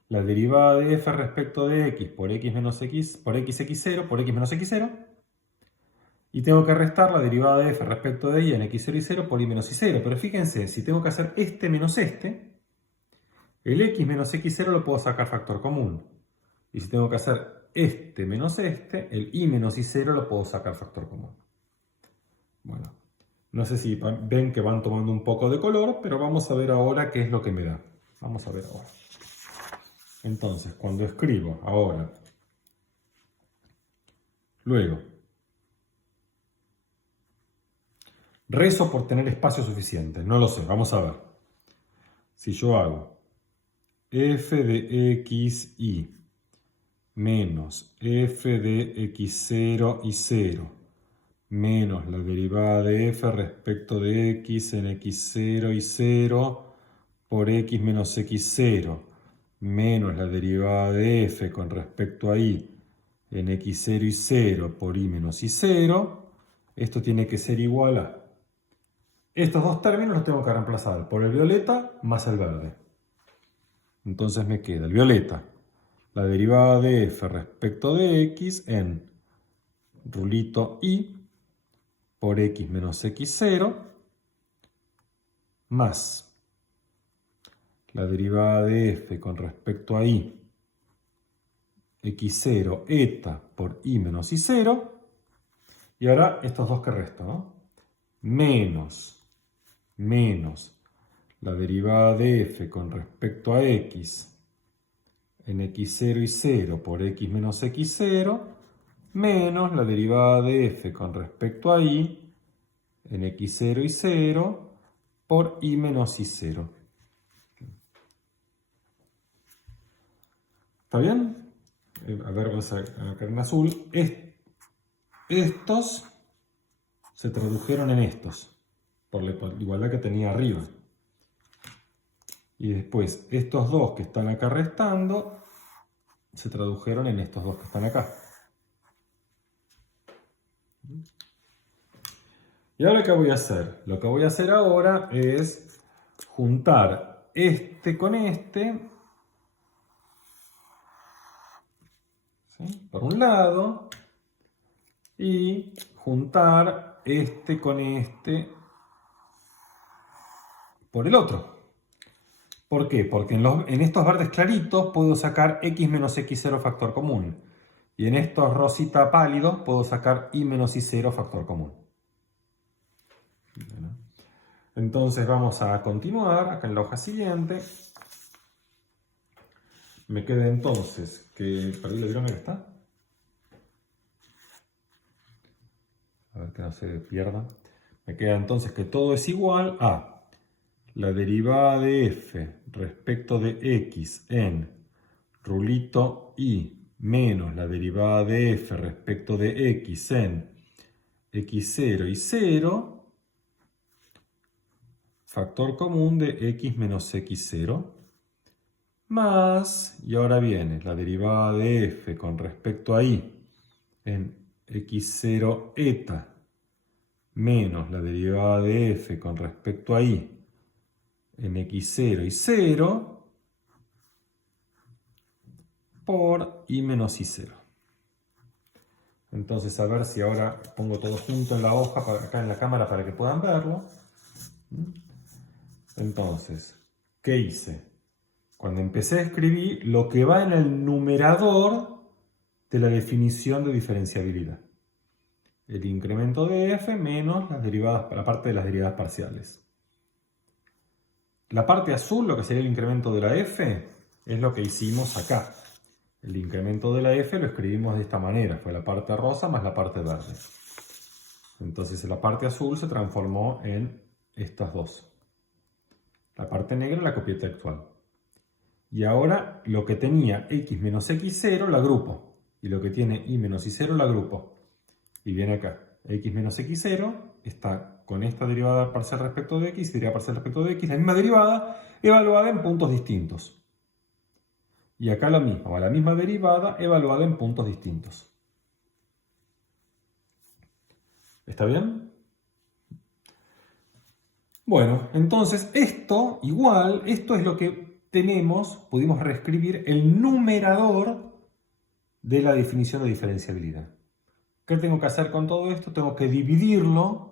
la derivada de f respecto de x por x menos x, por x x0, por x menos x0, y tengo que restar la derivada de f respecto de y en x0 y 0 por y menos y0. Pero fíjense, si tengo que hacer este menos este, el x menos x0 lo puedo sacar factor común. Y si tengo que hacer este menos este, el y menos y0 lo puedo sacar factor común. Bueno, no sé si ven que van tomando un poco de color, pero vamos a ver ahora qué es lo que me da. Vamos a ver ahora. Entonces, cuando escribo ahora, luego, rezo por tener espacio suficiente, no lo sé, vamos a ver. Si yo hago f de xy menos f de x0 y 0 menos la derivada de f respecto de x en x0 y 0 por x menos x0 menos la derivada de f con respecto a y en x0 y 0 por y menos y0, esto tiene que ser igual a... Estos dos términos los tengo que reemplazar por el violeta más el verde. Entonces me queda el violeta, la derivada de f respecto de x en rulito y por x menos x0 más la derivada de f con respecto a y x0 eta por y menos y0, y ahora estos dos que resto, ¿no? Menos la derivada de f con respecto a x en x0 y 0 por x menos x0, menos la derivada de f con respecto a y en x0 y 0 por y menos y0. ¿Está bien? A ver, vamos a marcar en azul. Estos se tradujeron en estos, por la igualdad que tenía arriba. Y después, estos dos que están acá restando, se tradujeron en estos dos que están acá. ¿Y ahora qué voy a hacer? Lo que voy a hacer ahora es juntar este con este, ¿sí?, por un lado, y juntar este con este por el otro. ¿Por qué? Porque en estos verdes claritos puedo sacar x menos x0 factor común. Y en estos rosita pálidos puedo sacar y menos y0 factor común. Bueno. Entonces vamos a continuar acá en la hoja siguiente. Me queda entonces que... ¿Perdí la virome que está? A ver que no se pierda. Me queda entonces que todo es igual a la derivada de f respecto de x en rulito y menos la derivada de f respecto de x en x0 y 0, factor común de x menos x0, más, y ahora viene la derivada de f con respecto a y en x0 eta, menos la derivada de f con respecto a y en x0 y 0, por y menos y0. Entonces, a ver si ahora pongo todo junto en la hoja, acá en la cámara, para que puedan verlo. Entonces, ¿qué hice? Cuando empecé a escribir lo que va en el numerador de la definición de diferenciabilidad. El incremento de f menos las derivadas, la parte de las derivadas parciales. La parte azul, lo que sería el incremento de la f, es lo que hicimos acá. El incremento de la f lo escribimos de esta manera. Fue la parte rosa más la parte verde. Entonces la parte azul se transformó en estas dos. La parte negra la copié textual. Y ahora lo que tenía x menos x0 la agrupo. Y lo que tiene y menos y0 la agrupo. Y viene acá. X menos x0 está con esta derivada parcial respecto de x, derivada parcial respecto de x, la misma derivada, evaluada en puntos distintos. Y acá lo mismo, la misma derivada evaluada en puntos distintos. ¿Está bien? Bueno, entonces esto es lo que pudimos reescribir el numerador de la definición de diferenciabilidad. ¿Qué tengo que hacer con todo esto? Tengo que dividirlo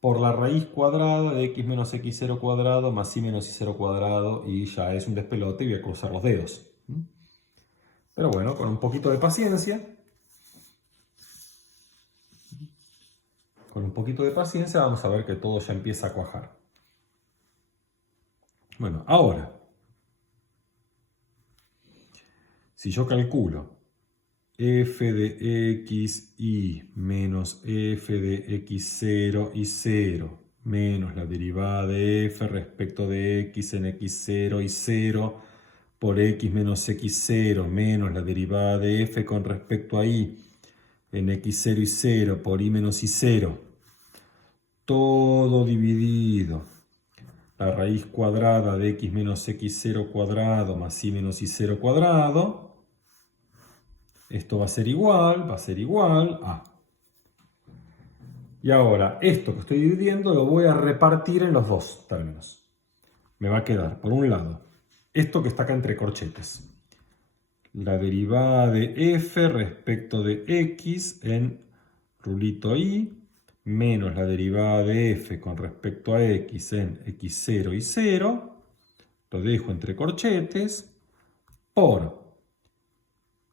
por la raíz cuadrada de x menos x0 cuadrado más y menos y0 cuadrado, y ya es un despelote y voy a cruzar los dedos. Pero bueno, con un poquito de paciencia, vamos a ver que todo ya empieza a cuajar. Bueno, ahora, si yo calculo f de x y menos f de x0 y 0 menos la derivada de f respecto de x en x0 y 0 por x menos x0 menos la derivada de f con respecto a y en x0 y 0 por y menos y0, todo dividido la raíz cuadrada de x menos x0 cuadrado más y menos y0 cuadrado. Esto va a ser igual a... Y ahora, esto que estoy dividiendo lo voy a repartir en los dos términos. Me va a quedar, por un lado, esto que está acá entre corchetes. La derivada de f respecto de x en rulito y menos la derivada de f con respecto a x en x0 y 0. Lo dejo entre corchetes por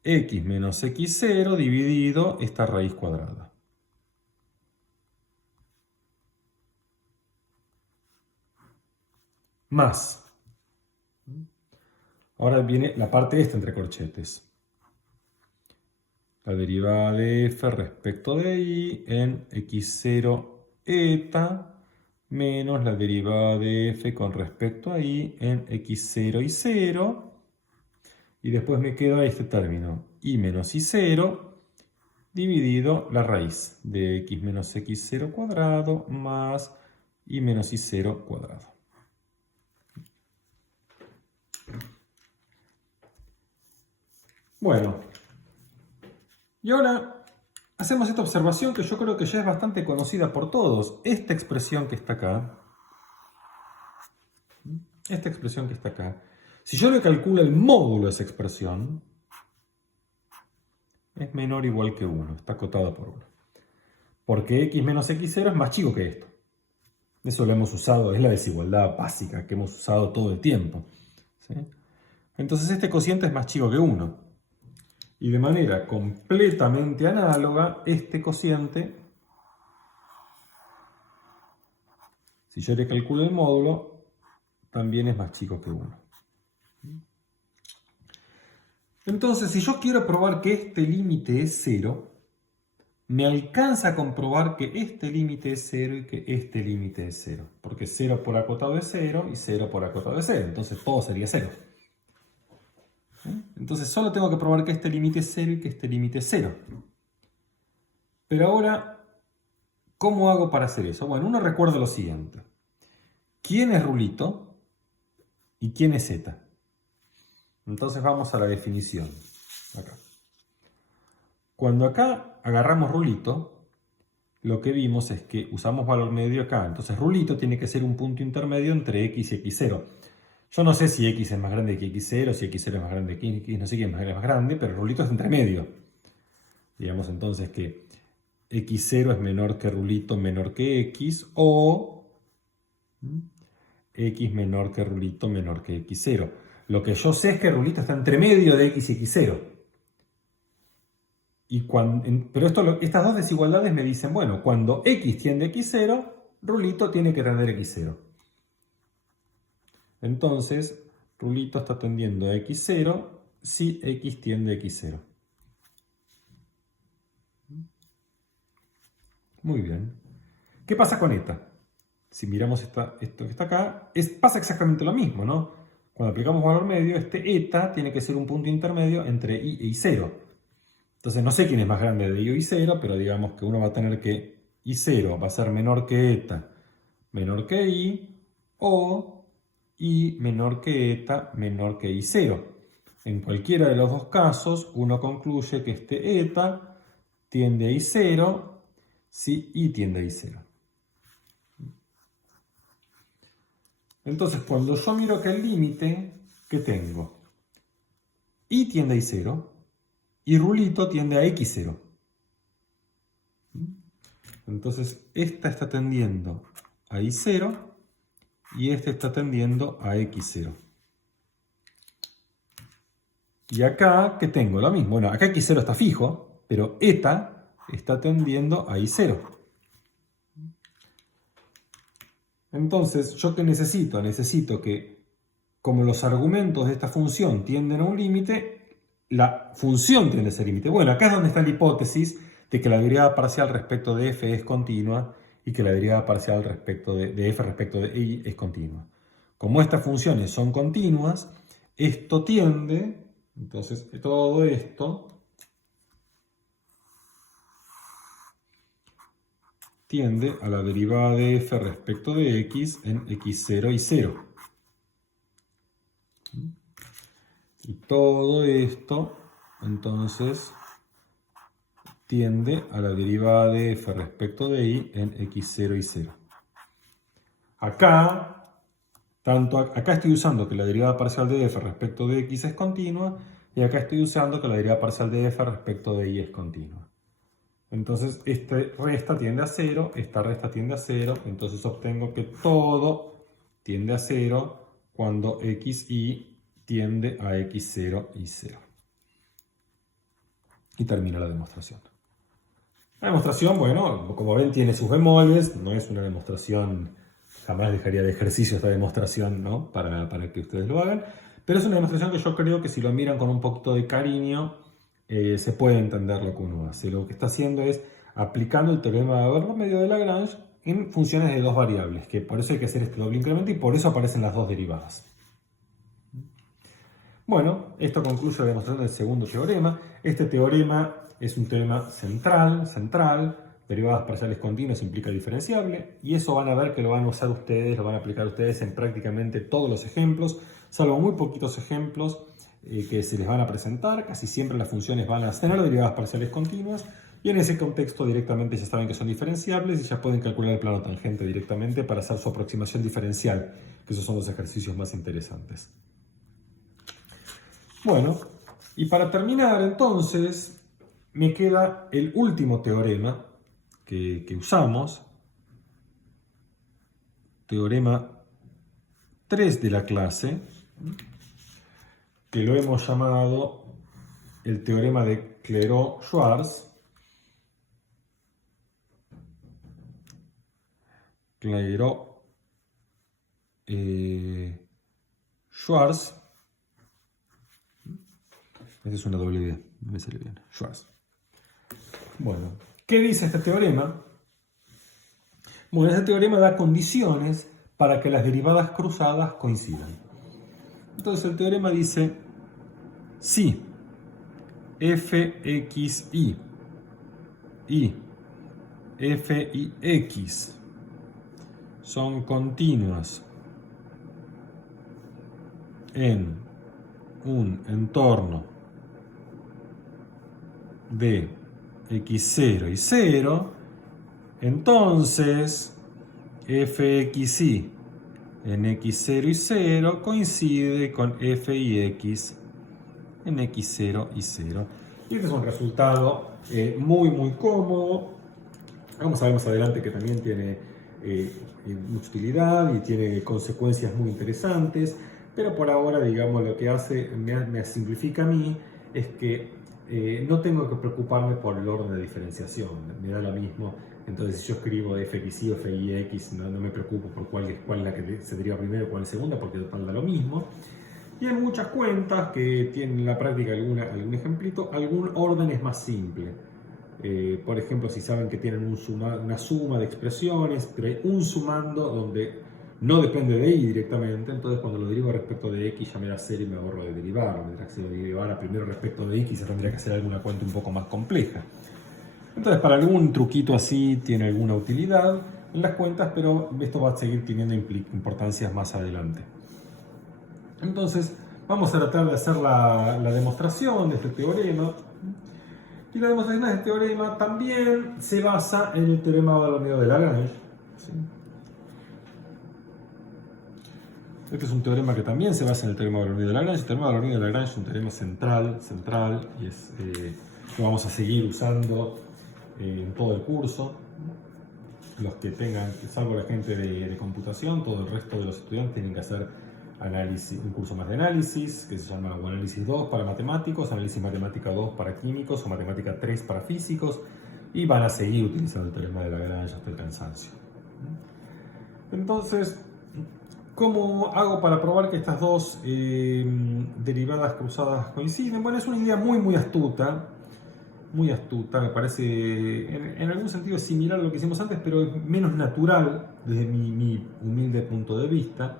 x menos x0 dividido esta raíz cuadrada. más. Ahora viene la parte esta entre corchetes. La derivada de f respecto de y en x0 eta menos la derivada de f con respecto a y en x0 y 0. Y después me queda este término, y menos y0 dividido la raíz de x menos x0 cuadrado más y menos y0 cuadrado. Bueno, y ahora hacemos esta observación que yo creo que ya es bastante conocida por todos. Esta expresión que está acá, si yo le calculo el módulo de esa expresión, es menor o igual que 1, está acotado por 1. Porque x menos x0 es más chico que esto. Eso lo hemos usado, es la desigualdad básica que hemos usado todo el tiempo, ¿sí? Entonces este cociente es más chico que 1. Y de manera completamente análoga, este cociente, si yo le calculo el módulo, también es más chico que 1. Entonces, si yo quiero probar que este límite es 0, me alcanza a comprobar que este límite es 0 y que este límite es 0. Porque 0 por acotado es 0 y 0 por acotado es 0. Entonces todo sería 0. Entonces solo tengo que probar que este límite es 0 y que este límite es 0. Pero ahora, ¿cómo hago para hacer eso? Bueno, uno recuerda lo siguiente. ¿Quién es rulito y quién es z? Entonces vamos a la definición. Acá. Cuando acá agarramos rulito, lo que vimos es que usamos valor medio acá. Entonces rulito tiene que ser un punto intermedio entre x y x0. Yo no sé si x es más grande que x0, si x0 es más grande que x, no sé quién es más grande, pero rulito es entre medio. Digamos entonces que x0 es menor que rulito menor que x, o x menor que rulito menor que x0. Lo que yo sé es que rulito está entre medio de x y x0. Pero estas dos desigualdades me dicen, bueno, cuando x tiende a x0, rulito tiene que tender a x0. Entonces, rulito está tendiendo a x0 si x tiende a x0. Muy bien. ¿Qué pasa con eta? Si miramos esto que está acá, pasa exactamente lo mismo, ¿no? Cuando aplicamos valor medio, este eta tiene que ser un punto intermedio entre y e y0. Entonces no sé quién es más grande de y o y0, pero digamos que uno va a tener que y0 va a ser menor que eta, menor que y, o y menor que eta, menor que y0. En cualquiera de los dos casos, uno concluye que este eta tiende a y0 si y tiende a y0. Entonces, cuando yo miro que el límite, ¿qué tengo? Y tiende a y0 y rulito tiende a x0. Entonces, esta está tendiendo a y0 y este está tendiendo a x0. Y acá, ¿qué tengo? Lo mismo. Bueno, acá x0 está fijo, pero eta está tendiendo a y0. Entonces, ¿yo qué necesito? Necesito que, como los argumentos de esta función tienden a un límite, la función tiende a ese límite. Bueno, acá es donde está la hipótesis de que la derivada parcial respecto de f es continua y que la derivada parcial respecto de f respecto de y es continua. Como estas funciones son continuas, esto tiende, entonces todo esto tiende a la derivada de f respecto de x en x0 y 0. Y todo esto, entonces, tiende a la derivada de f respecto de y en x0 y 0. Acá estoy usando que la derivada parcial de f respecto de x es continua, y acá estoy usando que la derivada parcial de f respecto de y es continua. Entonces, esta resta tiende a 0, esta resta tiende a 0, entonces obtengo que todo tiende a 0 cuando xy tiende a x0 y 0. Y termina la demostración. La demostración, bueno, como ven, tiene sus bemoles, no es una demostración jamás dejaría de ejercicio esta demostración, ¿no? Para que ustedes lo hagan. Pero es una demostración que yo creo que si lo miran con un poquito de cariño, se puede entender lo que uno hace. Lo que está haciendo es aplicando el teorema de Bernoulli de Lagrange en funciones de dos variables, que por eso hay que hacer este doble incremento y por eso aparecen las dos derivadas. Bueno, esto concluye la demostración del segundo teorema. Este teorema es un teorema central. Derivadas parciales continuas implica diferenciable, y eso van a ver que lo van a usar ustedes, lo van a aplicar ustedes en prácticamente todos los ejemplos, salvo muy poquitos ejemplos que se les van a presentar. Casi siempre las funciones van a tener derivadas parciales continuas, y en ese contexto directamente ya saben que son diferenciables y ya pueden calcular el plano tangente directamente para hacer su aproximación diferencial, que esos son los ejercicios más interesantes. Bueno, y para terminar entonces, me queda el último teorema que usamos, teorema 3 de la clase, que lo hemos llamado el teorema de Clairaut-Schwarz. Schwarz. Esa es una doble idea, no me sale bien. Schwarz. Bueno, ¿qué dice este teorema? Bueno, este teorema da condiciones para que las derivadas cruzadas coincidan. Entonces el teorema dice: si fxy y fix son continuas en un entorno de x0 y 0, entonces fxy en x0 y 0 coincide con f y x en x0 y 0. Y este es un resultado muy cómodo. Vamos a ver más adelante que también tiene mucha utilidad y tiene consecuencias muy interesantes, pero por ahora, digamos, lo que hace, me simplifica a mí, es que no tengo que preocuparme por el orden de diferenciación, me da lo mismo. Entonces, si yo escribo fxy o fix, no me preocupo por cuál es la que se deriva primero y cuál es segunda, porque total da lo mismo. Y hay muchas cuentas que tienen en la práctica algún ejemplito, algún orden es más simple. Por ejemplo, si saben que tienen una suma de expresiones, pero hay un sumando donde no depende de y directamente, entonces cuando lo derivo respecto de x ya me da 0 y me ahorro de derivar. Mientras que si lo derivara primero respecto de x, ya tendría que hacer alguna cuenta un poco más compleja. Entonces, para algún truquito así tiene alguna utilidad en las cuentas, pero esto va a seguir teniendo importancias más adelante. Entonces, vamos a tratar de hacer la demostración de este teorema. Y la demostración de este teorema también se basa en el teorema de Bernoulli de Lagrange. ¿Sí? Este es un teorema que también se basa en el teorema de Bernoulli de Lagrange. El teorema de Bernoulli de Lagrange es un teorema central, y lo vamos a seguir usando en todo el curso. Los que tengan, salvo la gente de computación, todo el resto de los estudiantes tienen que hacer un curso más de análisis, que se llama Análisis 2 para matemáticos, Análisis Matemática 2 para químicos, o Matemática 3 para físicos, y van a seguir utilizando el teorema de Lagrange hasta el cansancio. Entonces, ¿cómo hago para probar que estas dos derivadas cruzadas coinciden? Bueno, es una idea muy astuta, me parece en algún sentido similar a lo que hicimos antes, pero es menos natural desde mi humilde punto de vista,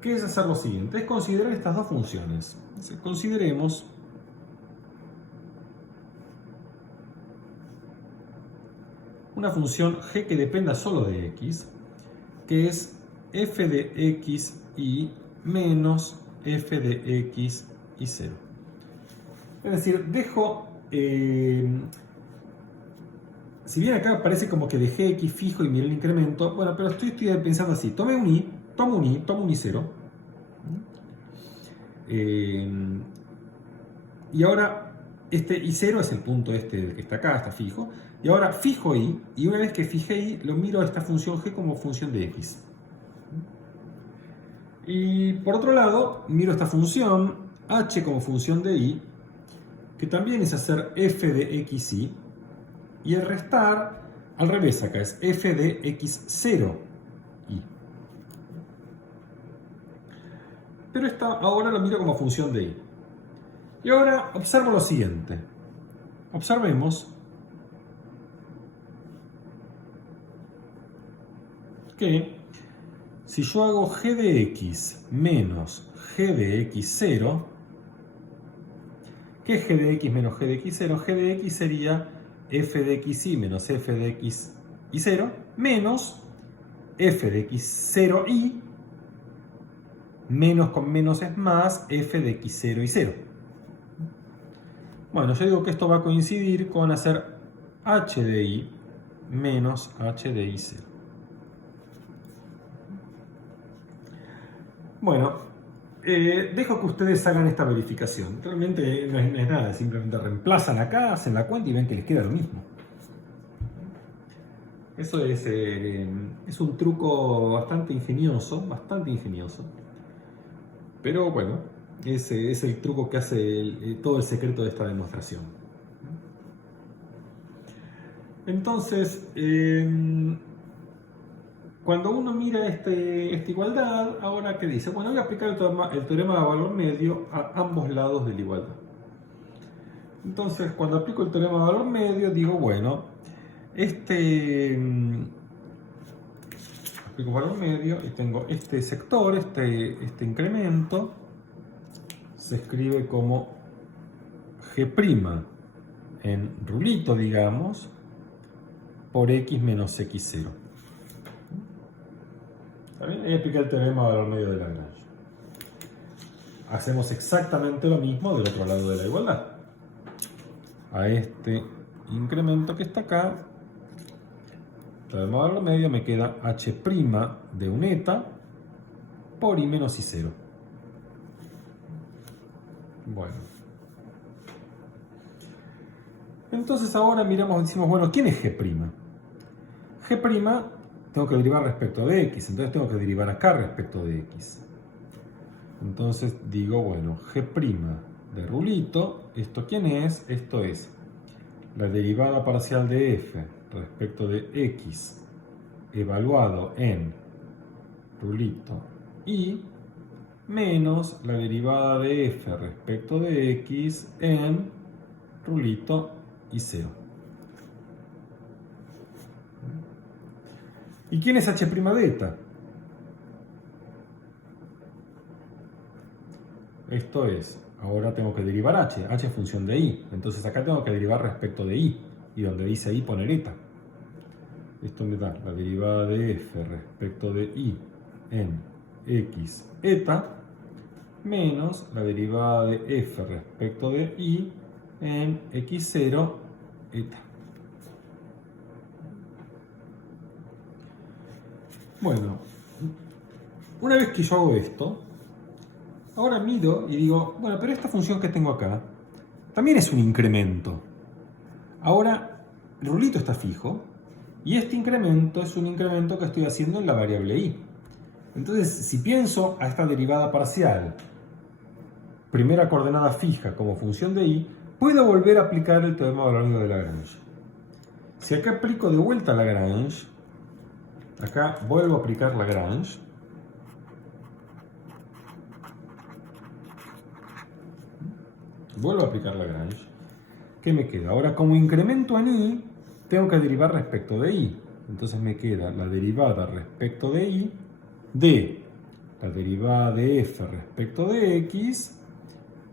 que es hacer lo siguiente, es considerar estas dos funciones. Consideremos una función g que dependa solo de x, que es f de x y menos f de x y 0. Es decir, dejo... si bien acá parece como que dejé x fijo y miré el incremento, bueno, pero estoy pensando así, tomo un y 0. Y ahora este y0 es el punto del que está acá, está fijo. Y ahora fijo y una vez que fijé y, lo miro a esta función g como función de x. Y por otro lado, miro esta función h como función de y, que también es hacer f de xy, y el restar al revés acá es f de x0 y. pero esta ahora lo miro como función de y. Y ahora observo lo siguiente. Observemos que si yo hago g de x menos g de x0, ¿qué es g de x menos g de x0? G de x sería f de xy menos f de xy0 menos f de x0y menos con menos es más f de x0 y 0. Bueno, yo digo que esto va a coincidir con hacer h de y menos h de y0. Bueno, dejo que ustedes hagan esta verificación. Realmente no es nada, simplemente reemplazan acá, hacen la cuenta y ven que les queda lo mismo. Eso es un truco bastante ingenioso, pero bueno, ese es el truco que hace todo el secreto de esta demostración. Entonces, cuando uno mira esta igualdad, ahora ¿qué dice? Bueno, voy a aplicar el teorema de valor medio a ambos lados de la igualdad. Entonces, cuando aplico el teorema de valor medio, digo, bueno, aplico valor medio y tengo este sector, este incremento, se escribe como G' en rulito, digamos, por x menos x0. ¿Está bien? Ahí apliqué el teorema de valor medio de Lagrange. Hacemos exactamente lo mismo del otro lado de la igualdad. A este incremento que está acá, teorema de valor medio, me queda h' de un eta por i menos i0. Bueno. Entonces ahora miramos y decimos, bueno, ¿quién es G'? G' tengo que derivar respecto de x, entonces tengo que derivar acá respecto de x. Entonces digo, bueno, G' de rulito, ¿esto quién es? Esto es la derivada parcial de f respecto de x evaluado en rulito y menos la derivada de f respecto de x en rulito y 0. ¿Y quién es h' beta? Esto es, ahora tengo que derivar h es función de y, entonces acá tengo que derivar respecto de y donde dice y poner eta. Esto me da la derivada de f respecto de y en x eta menos la derivada de f respecto de y en x0 eta. Bueno, una vez que yo hago esto, ahora miro y digo, bueno, pero esta función que tengo acá también es un incremento. Ahora, el rulito está fijo y este incremento es un incremento que estoy haciendo en la variable y. Entonces, si pienso a esta derivada parcial, primera coordenada fija como función de y, puedo volver a aplicar el teorema de valor medio de Lagrange. Si acá aplico de vuelta Lagrange, acá vuelvo a aplicar Lagrange, ¿qué me queda? Ahora, como incremento en y, tengo que derivar respecto de y. Entonces me queda la derivada respecto de y de la derivada de f respecto de x,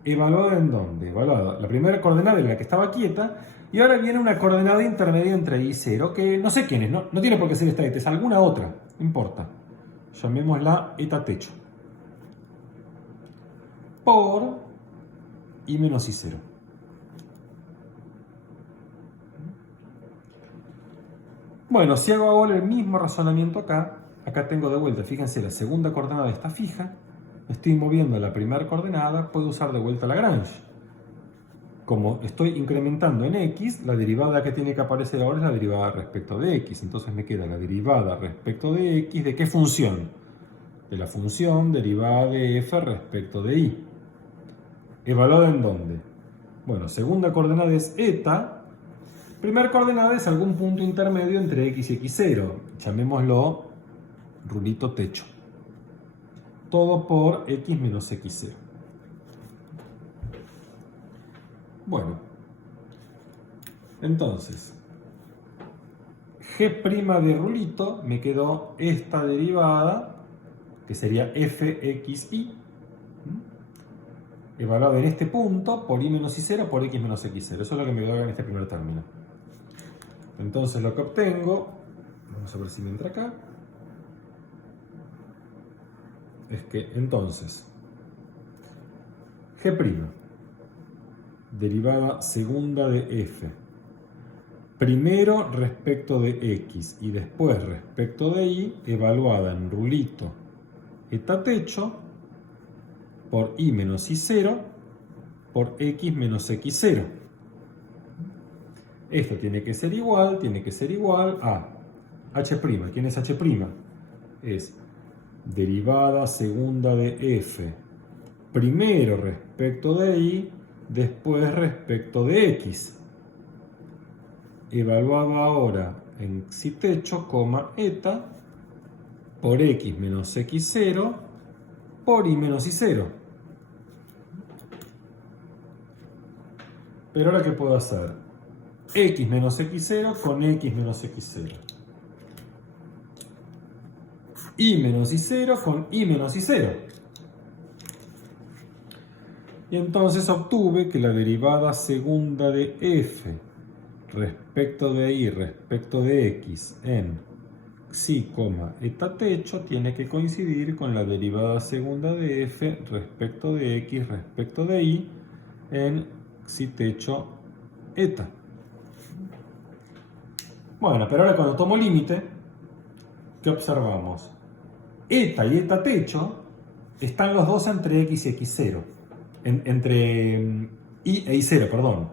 evaluada en dónde? Evaluada. La primera coordenada en la que estaba quieta, y ahora viene una coordenada intermedia entre y 0, que no sé quién es, no tiene por qué ser esta eta, es alguna otra, no importa. Llamémosla eta techo. Por y menos i0. Bueno, si hago ahora el mismo razonamiento acá tengo de vuelta, fíjense, la segunda coordenada está fija, estoy moviendo la primera coordenada, puedo usar de vuelta Lagrange. Como estoy incrementando en x, la derivada que tiene que aparecer ahora es la derivada respecto de x, entonces me queda la derivada respecto de x, ¿de qué función? De la función derivada de f respecto de y. ¿Evaluada en dónde? Bueno, segunda coordenada es eta. Primera coordenada es algún punto intermedio entre x y x0. Llamémoslo rulito techo. todo por x menos x0. Bueno, entonces, g' de rulito me quedó esta derivada, que sería fxy, evaluada en este punto por y menos y0 por x menos x0. Eso es lo que me quedó en este primer término. Entonces lo que obtengo, vamos a ver si me entra acá, es que entonces g', derivada segunda de f, primero respecto de x y después respecto de y, evaluada en rulito eta techo por y menos y0 por x menos x0. Esto tiene que ser igual a h'. ¿Quién es h'? Es derivada segunda de f, primero respecto de y, después respecto de x, evaluado ahora en xi techo, eta, por x menos x0 por y menos y0. Pero ahora, ¿qué puedo hacer? X menos x0 con x menos x0. Y menos y0 con y menos y0. Y entonces obtuve que la derivada segunda de f respecto de y respecto de x en xi, eta techo tiene que coincidir con la derivada segunda de f respecto de x respecto de y en xi techo eta. Bueno, pero ahora cuando tomo límite, ¿qué observamos? Eta y eta techo están los dos entre x y x0. Entre y e y0, perdón.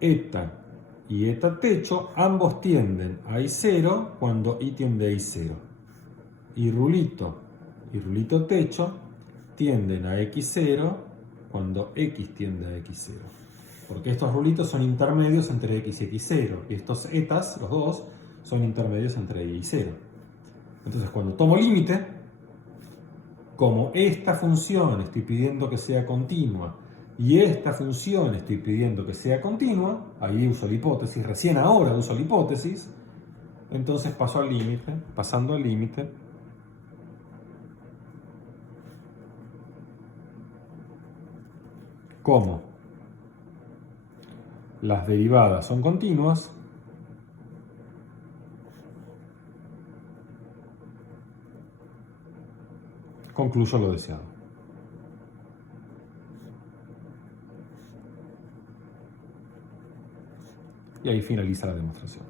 Eta y eta techo ambos tienden a y0 cuando y tiende a y0. Y rulito techo tienden a x0 cuando x tiende a x0. Porque estos rulitos son intermedios entre x y x0. Y estos etas, los dos, son intermedios entre y 0. Entonces, cuando tomo límite, como esta función estoy pidiendo que sea continua y esta función estoy pidiendo que sea continua, ahí uso la hipótesis, recién ahora uso la hipótesis, entonces paso al límite, pasando al límite, como las derivadas son continuas, concluyo lo deseado. Y ahí finaliza la demostración.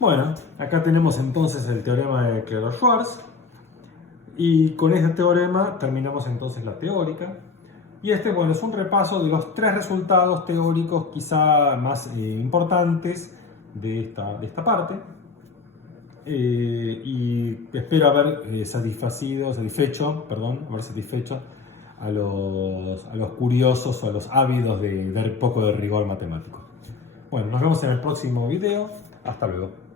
Bueno, acá tenemos entonces el teorema de Clero-Schwarz. Y con este teorema terminamos entonces la teórica. Y este, bueno, es un repaso de los tres resultados teóricos quizá más importantes de esta parte. Y espero haber satisfecho a los curiosos o a los ávidos de ver poco de rigor matemático. Bueno, nos vemos en el próximo video. Hasta luego.